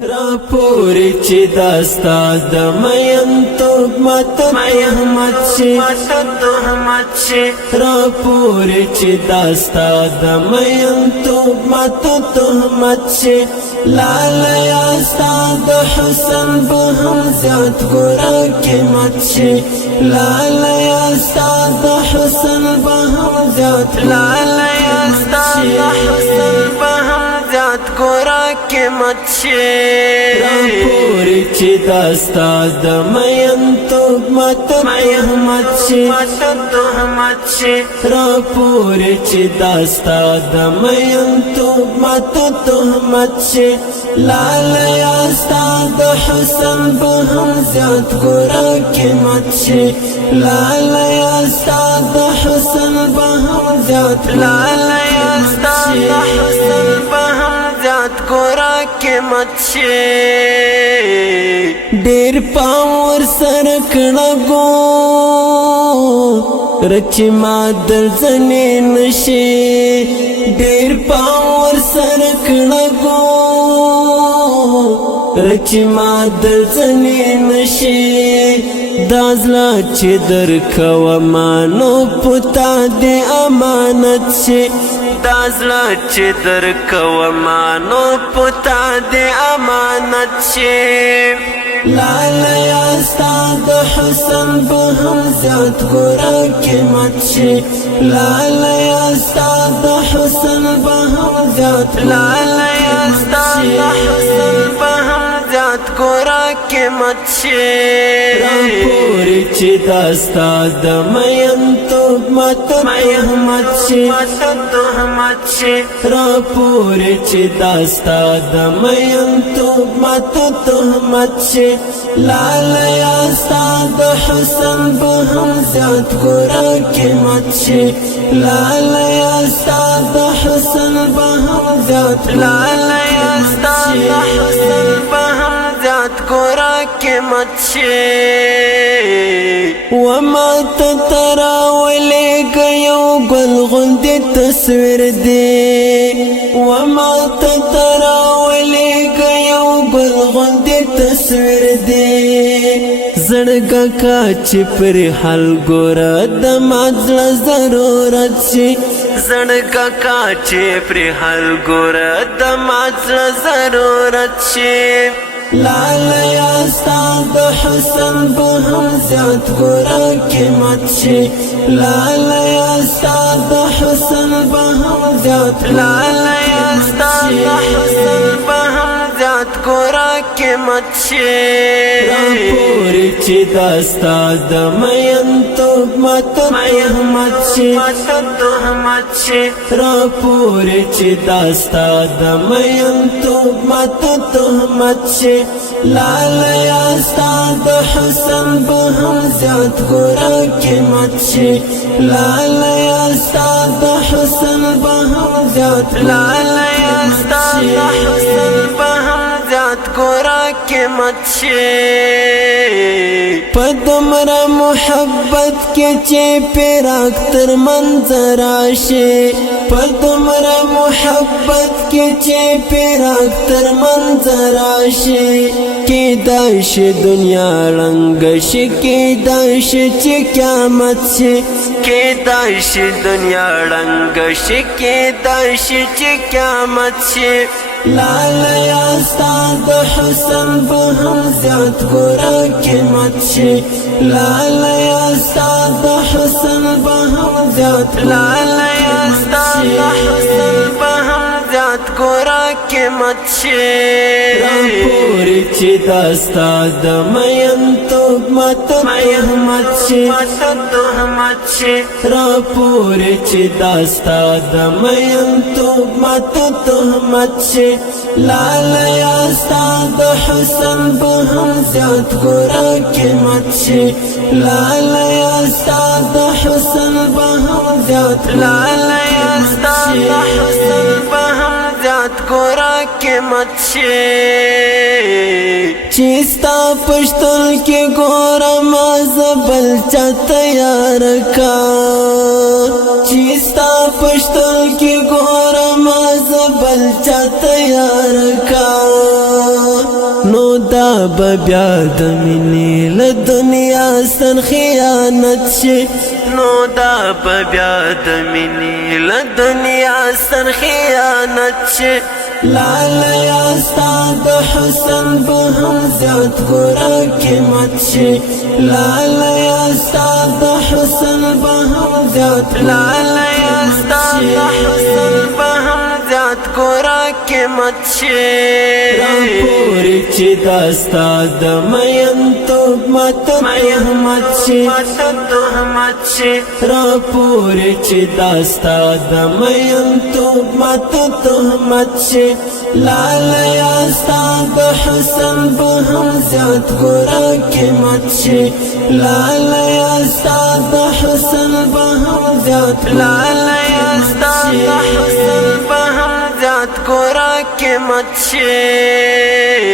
راپوری چی داستا د مینتوب مت تهمت شي راپوری چی داستا د مینتوب مت تهمت شي لالیا ستا د حسن به هم زیات ګوره قیمت شي لالیا ستا د حسن به هم زیات لالیا ستا د حسن به هم زیات ګوره قیمت شي راپوری چی داستا د مینتوب مت تهمت شي راپوری چی داستا د مینتوب مت تهمت شي لالیا ستا د حسن به هم زیات ګوره قیمت شي لالیا ستا د حسن به هم زیات لالیا ستا د حسن به هم زیات ګوره قیمت شي ډېر پام ورسره کړه ګوره چې ما درځنې نشي ډېر پام ورسره کړه ګوره چې ما درځنې نشي دا زړه چې درکومه نو پتا دې امانت شي دا زړه چې درکومه نو پتا دې امانت شي لالیا ستا د حسن به هم زیات ګوره قیمت شي لالیا ستا د حسن به هم زیات لالیا ستا د حسن به هم زیات ګوره قیمت شي راپوری چې داستا د مینتوب مت تهمت شي راپوری چې داستا د مینتوب مت تهمت شي لالیا ستا د حسن به هم زیات ګوره قیمت شي لالیا ستا د حسن به هم زیات لالیا ستا د حسن به هم زیات ګوره قیمت شي وما تتراولېږه یو ګل غوندې تصویر دی وما تتراولېږه یو ګل غوندې تصویر دی زړګه کا چې پر حل ګوره د ما زړه ضرورت شي زړګه کا چې پر حل ګوره د ما زړه ضرورت شي لالیا ستا د حسن به هم زیات ګوره قیمت شي لالیا ستا د حسن به هم زیات لالیا ستا د حسن به هم زیات ګوره قیمت شي راپوری چې داستا د مینتوب مت تهمت شي راپوری چې داستا د مینتوب مت تهمت شي لالیا ستا د حسن به هم زیات ګوره قیمت شي لالیا ستا د حسن به هم زیات لالیا ستا د حسن به هم زیات ګوره قیمت شي په دومره محبت کې چې پیراک تر منځ راشي په دومره محبت کې چې پیراک تر منځ راشي کیدای شي دنیا ړنګ شي کیدای شي چې قیامت شي کیدای شي دنیا ړنګ شي کیدای شي چې قیامت شي لالیا ستا د حسن به هم زیات ګوره قیمت شي لالیا ستا د حسن به هم زیات لالیا ستا د حسن به هم زیات ګوره قیمت شي راپوری چې داستا د مینتوب مت تهمت شي راپوری چې داستا د مینتوب مت تهمت شي لالیا ستا د حسن به هم زیات ګوره قیمت شي لالیا ستا د حسن به هم زیات لالیا ستا د حسن به هم زیات ګوره قیمت شي چې ستا پشتل کې ګوره ما زبل چا تیار کا چې ستا پشتل کې ګوره ما زبل چا تیار کا نو دا بیا د مینې له دنیا سن خیانت شي نو دا بیا د مینې له دنیا سن خیانت شي لالا یا استاد حسن به هم زیات ګورا قیمت شي لالا یا استاد حسن به هم زیات لالا یا استاد حسن به هم زیات ګورا قیمت شي راپورې چې دا استاد مین توب مت تهمت شي راپورې چې دا استاد مین توب مت تهمت شي لالا یا استاد حسن به هم زیات ګورا قیمت شي لالا یا استاد حسن به هم زیات لالا یا استاد حسن به هم زیات ګورا قیمت شي